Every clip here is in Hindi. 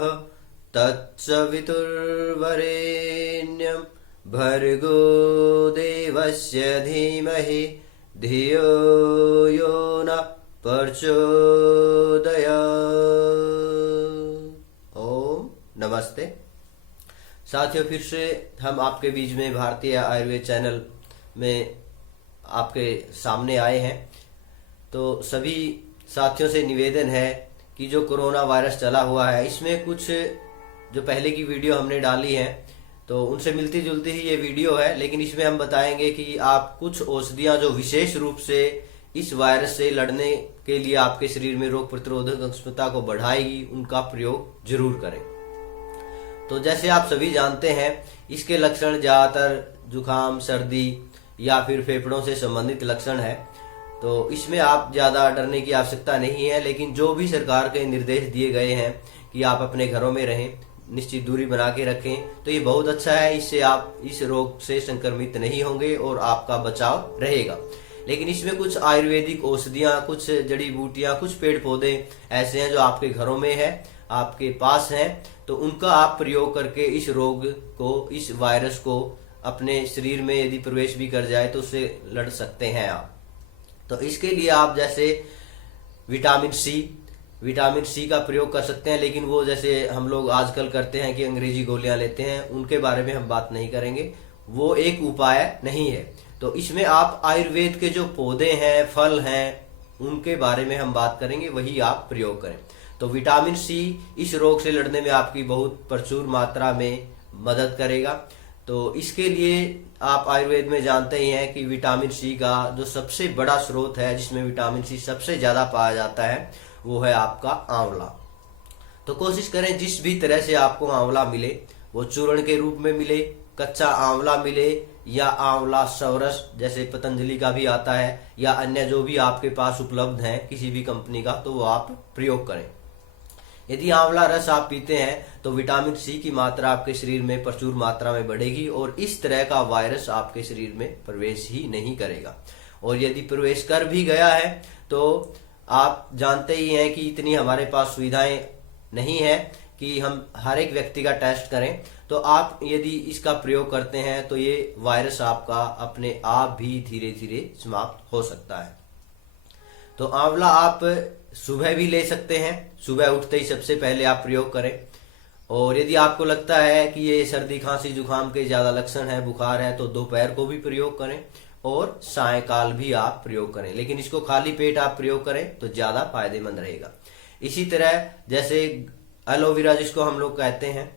तत्सवितुर्वरेण्यं भर्गो देवस्य धीमहि धियो यो न प्रचोदयात्। ओम नमस्ते। साथियों, फिर से हम आपके बीच में भारतीय आयुर्वेद चैनल में आपके सामने आए हैं। तो सभी साथियों से निवेदन है कि जो कोरोना वायरस चला हुआ है, इसमें कुछ जो पहले की वीडियो हमने डाली है तो उनसे मिलती जुलती ही ये वीडियो है, लेकिन इसमें हम बताएंगे कि आप कुछ औषधियां जो विशेष रूप से इस वायरस से लड़ने के लिए आपके शरीर में रोग प्रतिरोधक क्षमता को बढ़ाएगी, उनका प्रयोग जरूर करें। तो जैसे आप सभी जानते हैं, इसके लक्षण ज्यादातर जुकाम, सर्दी या फिर फेफड़ों से संबंधित लक्षण है। तो इसमें आप ज्यादा डरने की आवश्यकता नहीं है, लेकिन जो भी सरकार के निर्देश दिए गए हैं कि आप अपने घरों में रहें, निश्चित दूरी बना के रखें, तो ये बहुत अच्छा है। इससे आप इस रोग से संक्रमित नहीं होंगे और आपका बचाव रहेगा। लेकिन इसमें कुछ आयुर्वेदिक औषधियां, कुछ जड़ी बूटियां, कुछ पेड़ पौधे ऐसे हैं जो आपके घरों में है, आपके पास हैं, तो उनका आप प्रयोग करके इस रोग को, इस वायरस को अपने शरीर में यदि प्रवेश भी कर जाए तो उससे लड़ सकते हैं आप। तो इसके लिए आप जैसे विटामिन सी का प्रयोग कर सकते हैं, लेकिन वो जैसे हम लोग आजकल करते हैं कि अंग्रेजी गोलियां लेते हैं, उनके बारे में हम बात नहीं करेंगे। वो एक उपाय नहीं है। तो इसमें आप आयुर्वेद के जो पौधे हैं, फल हैं, उनके बारे में हम बात करेंगे, वही आप प्रयोग करें। तो विटामिन सी इस रोग से लड़ने में आपकी बहुत प्रचुर मात्रा में मदद करेगा। तो इसके लिए आप आयुर्वेद में जानते ही हैं कि विटामिन सी का जो सबसे बड़ा स्रोत है, जिसमें विटामिन सी सबसे ज्यादा पाया जाता है, वो है आपका आंवला। तो कोशिश करें जिस भी तरह से आपको आंवला मिले, वो चूर्ण के रूप में मिले, कच्चा आंवला मिले, या आंवला सवरस जैसे पतंजलि का भी आता है, या अन्य जो भी आपके पास उपलब्ध है किसी भी कंपनी का, तो वो आप प्रयोग करें। यदि आंवला रस आप पीते हैं तो विटामिन सी की मात्रा आपके शरीर में प्रचुर मात्रा में बढ़ेगी और इस तरह का वायरस आपके शरीर में प्रवेश ही नहीं करेगा। और यदि प्रवेश कर भी गया है तो आप जानते ही हैं कि इतनी हमारे पास सुविधाएं नहीं है कि हम हर एक व्यक्ति का टेस्ट करें। तो आप यदि इसका प्रयोग करते हैं तो ये वायरस आपका अपने आप भी धीरे धीरे समाप्त हो सकता है। तो आंवला आप सुबह भी ले सकते हैं, सुबह उठते ही सबसे पहले आप प्रयोग करें। और यदि आपको लगता है कि ये सर्दी, खांसी, जुकाम के ज्यादा लक्षण है, बुखार है, तो दोपहर को भी प्रयोग करें और सायंकाल भी आप प्रयोग करें, लेकिन इसको खाली पेट आप प्रयोग करें तो ज्यादा फायदेमंद रहेगा। इसी तरह जैसे एलोवेरा जिसको हम लोग कहते हैं,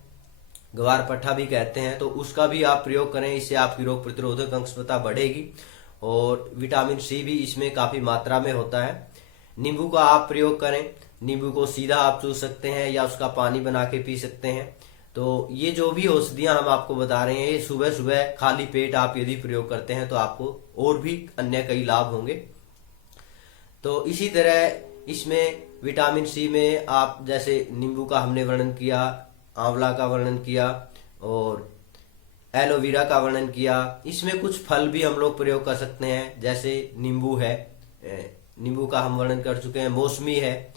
ग्वार पट्टा भी कहते हैं, तो उसका भी आप प्रयोग करें। इससे आपकी रोग प्रतिरोधक क्षमता बढ़ेगी और विटामिन सी भी इसमें काफी मात्रा में होता है। नींबू का आप प्रयोग करें। नींबू को सीधा आप चूस सकते हैं या उसका पानी बना के पी सकते हैं। तो ये जो भी औषधियां हम आपको बता रहे हैं, ये सुबह सुबह खाली पेट आप यदि प्रयोग करते हैं तो आपको और भी अन्य कई लाभ होंगे। तो इसी तरह इसमें विटामिन सी में आप जैसे नींबू का हमने वर्णन किया, आंवला का वर्णन किया और एलोवेरा का वर्णन किया। इसमें कुछ फल भी हम लोग प्रयोग कर सकते हैं, जैसे नींबू है, नींबू का हम वर्णन कर चुके हैं। मौसमी है,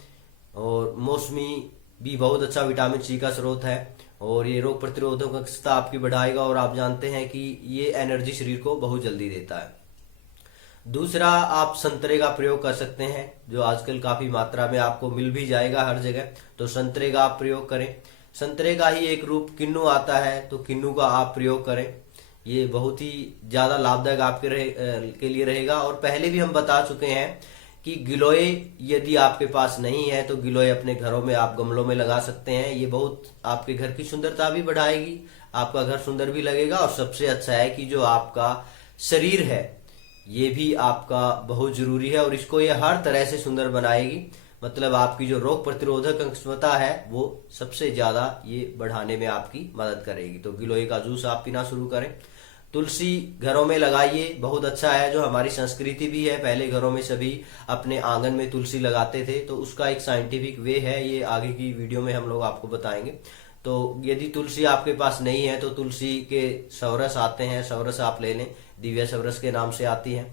और मौसमी भी बहुत अच्छा विटामिन सी का स्रोत है और ये रोग प्रतिरोधक क्षमता आपकी बढ़ाएगा। और आप जानते हैं कि ये एनर्जी शरीर को बहुत जल्दी देता है। दूसरा, आप संतरे का प्रयोग कर सकते हैं, जो आजकल काफी मात्रा में आपको मिल भी जाएगा हर जगह। तो संतरे का आप प्रयोग करें। संतरे का ही एक रूप किन्नू आता है, तो किन्नू का आप प्रयोग करें। ये बहुत ही ज्यादा लाभदायक आपके के लिए रहेगा। और पहले भी हम बता चुके हैं कि गिलोय यदि आपके पास नहीं है तो गिलोय अपने घरों में आप गमलों में लगा सकते हैं। ये बहुत आपके घर की सुंदरता भी बढ़ाएगी, आपका घर सुंदर भी लगेगा। और सबसे अच्छा है कि जो आपका शरीर है, ये भी आपका बहुत जरूरी है और इसको ये हर तरह से सुंदर बनाएगी। मतलब आपकी जो रोग प्रतिरोधक क्षमता है वो सबसे ज्यादा ये बढ़ाने में आपकी मदद करेगी। तो गिलोय का जूस आप पीना शुरू करें। तुलसी घरों में लगाइए, बहुत अच्छा है। जो हमारी संस्कृति भी है, पहले घरों में सभी अपने आंगन में तुलसी लगाते थे, तो उसका एक साइंटिफिक वे है, ये आगे की वीडियो में हम लोग आपको बताएंगे। तो यदि तुलसी आपके पास नहीं है तो तुलसी के सवरस आते हैं, सवरस आप ले लें, दिव्य सवरस के नाम से आती है,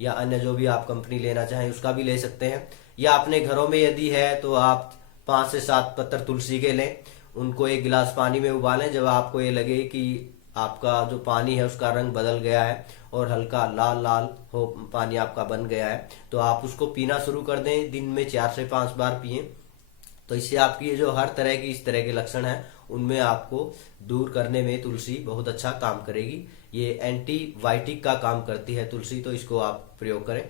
या अन्य जो भी आप कंपनी लेना चाहें उसका भी ले सकते हैं। या अपने घरों में यदि है तो आप 5 से 7 पत्तर तुलसी के लें उनको एक गिलास पानी में उबालें। जब आपको ये लगे कि आपका जो पानी है उसका रंग बदल गया है और हल्का लाल लाल हो पानी आपका बन गया है, तो आप उसको पीना शुरू कर दें। दिन में 4 से 5 बार पिएं। तो इससे आपकी ये जो हर तरह की इस तरह के लक्षण हैं उनमें आपको दूर करने में तुलसी बहुत अच्छा काम करेगी। ये एंटीबायोटिक का काम करती है तुलसी, तो इसको आप प्रयोग करें।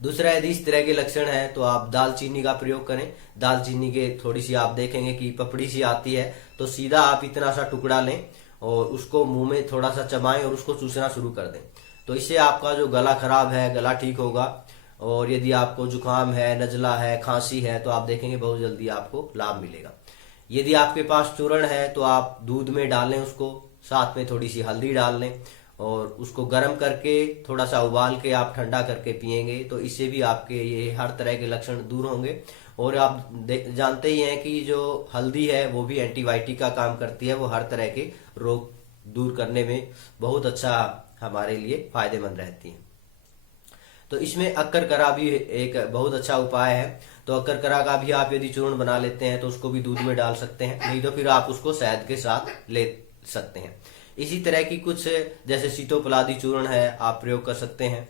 दूसरा, यदि इस तरह के लक्षण हैं तो आप दालचीनी का प्रयोग करें। दालचीनी के थोड़ी सी आप देखेंगे कि पपड़ी सी आती है, तो सीधा आप इतना सा टुकड़ा लें और उसको मुंह में थोड़ा सा चबाएं और उसको चूसना शुरू कर दें। तो इससे आपका जो गला खराब है गला ठीक होगा। और यदि आपको जुकाम है, नजला है, खांसी है, तो आप देखेंगे बहुत जल्दी आपको लाभ मिलेगा। यदि आपके पास चूर्ण है तो आप दूध में डालें उसको, साथ में थोड़ी सी हल्दी डाल लें और उसको गर्म करके थोड़ा सा उबाल के आप ठंडा करके पिएंगे, तो इससे भी आपके ये हर तरह के लक्षण दूर होंगे। और आप जानते ही हैं कि जो हल्दी है वो भी एंटीबायोटिक का काम करती है, वो हर तरह के रोग दूर करने में बहुत अच्छा हमारे लिए फायदेमंद रहती है। तो इसमें अक्करकरा भी एक बहुत अच्छा उपाय है। तो अक्करकरा का भी आप यदि चूर्ण बना लेते हैं तो उसको भी दूध में डाल सकते हैं, नहीं तो फिर आप उसको शहद के साथ ले सकते हैं। इसी तरह की कुछ जैसे सीतोपलादी चूर्ण है आप प्रयोग कर सकते हैं।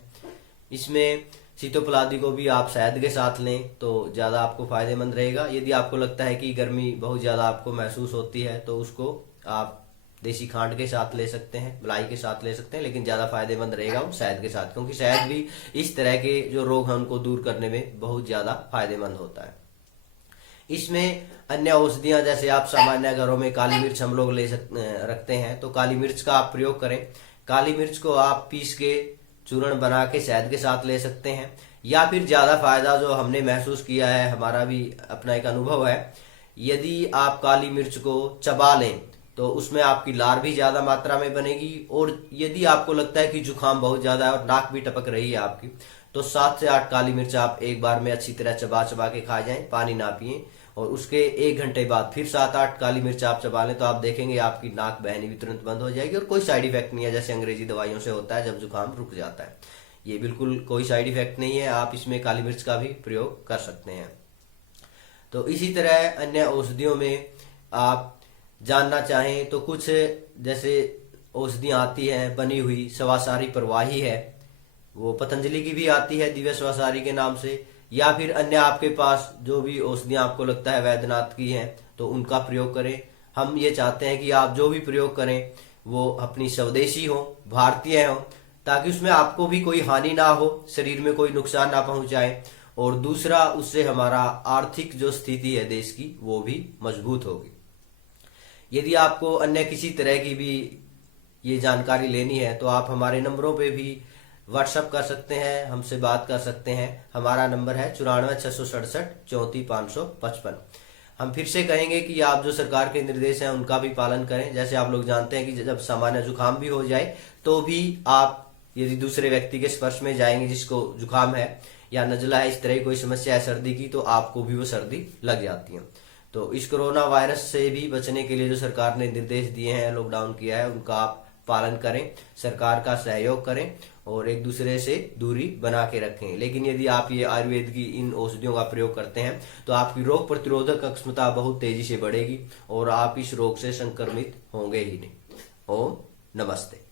इसमें सीतोपलादी को भी आप शहद के साथ लें तो ज़्यादा आपको फायदेमंद रहेगा। यदि आपको लगता है कि गर्मी बहुत ज़्यादा आपको महसूस होती है तो उसको आप देसी खांड के साथ ले सकते हैं, मलाई के साथ ले सकते हैं, लेकिन ज़्यादा फायदेमंद रहेगा वो शहद के साथ, क्योंकि शहद भी इस तरह के जो रोग हैं उनको दूर करने में बहुत ज़्यादा फायदेमंद होता है। इसमें अन्य औषधियां जैसे आप सामान्य घरों में काली मिर्च हम लोग रखते हैं, तो काली मिर्च का आप प्रयोग करें। काली मिर्च को आप पीस के चूर्ण बना के शहद के साथ ले सकते हैं। या फिर ज्यादा फायदा जो हमने महसूस किया है, हमारा भी अपना एक अनुभव है, यदि आप काली मिर्च को चबा लें तो उसमें आपकी लार भी ज्यादा मात्रा में बनेगी। और यदि आपको लगता है कि जुकाम बहुत ज्यादा है और नाक भी टपक रही है आपकी, तो 7 से 8 काली मिर्च आप एक बार में अच्छी तरह चबा चबा के खा जाएं, पानी ना पिए। और उसके 1 घंटे बाद फिर 7-8 काली मिर्च आप चबा लें तो आप देखेंगे आपकी नाक बहनी भी तुरंत बंद हो जाएगी और कोई साइड इफेक्ट नहीं है, जैसे अंग्रेजी दवाइयों से होता है जब जुकाम रुक जाता है। ये बिल्कुल कोई साइड इफेक्ट नहीं है, आप इसमें काली मिर्च का भी प्रयोग कर सकते हैं। तो इसी तरह अन्य औषधियों में आप जानना चाहें तो कुछ जैसे औषधियां आती हैं बनी हुई, सवासारी परवाही है, वो पतंजलि की भी आती है दिव्य सवासारी के नाम से। या फिर अन्य आपके पास जो भी औषधियां आपको लगता है वैद्यनाथ की हैं तो उनका प्रयोग करें। हम ये चाहते हैं कि आप जो भी प्रयोग करें वो अपनी स्वदेशी हो, भारतीय हो, ताकि उसमें आपको भी कोई हानि ना हो, शरीर में कोई नुकसान ना पहुंचाए। और दूसरा, उससे हमारा आर्थिक जो स्थिति है देश की वो भी मजबूत होगी। यदि आपको अन्य किसी तरह की भी ये जानकारी लेनी है तो आप हमारे नंबरों पे भी व्हाट्सएप कर सकते हैं, हमसे बात कर सकते हैं। हमारा नंबर है 94 667 34 555। हम फिर से कहेंगे कि आप जो सरकार के निर्देश हैं उनका भी पालन करें। जैसे आप लोग जानते हैं कि जब सामान्य जुकाम भी हो जाए तो भी आप यदि दूसरे व्यक्ति के स्पर्श में जाएंगे जिसको जुकाम है या नजला है, इस तरह की कोई समस्या है सर्दी की, तो आपको भी वो सर्दी लग जाती है। तो इस कोरोना वायरस से भी बचने के लिए जो सरकार ने निर्देश दिए हैं, लॉकडाउन किया है, उनका आप पालन करें, सरकार का सहयोग करें और एक दूसरे से दूरी बना के रखें। लेकिन यदि आप ये आयुर्वेद की इन औषधियों का प्रयोग करते हैं तो आपकी रोग प्रतिरोधक क्षमता बहुत तेजी से बढ़ेगी और आप इस रोग से संक्रमित होंगे ही नहीं। ओम नमस्ते।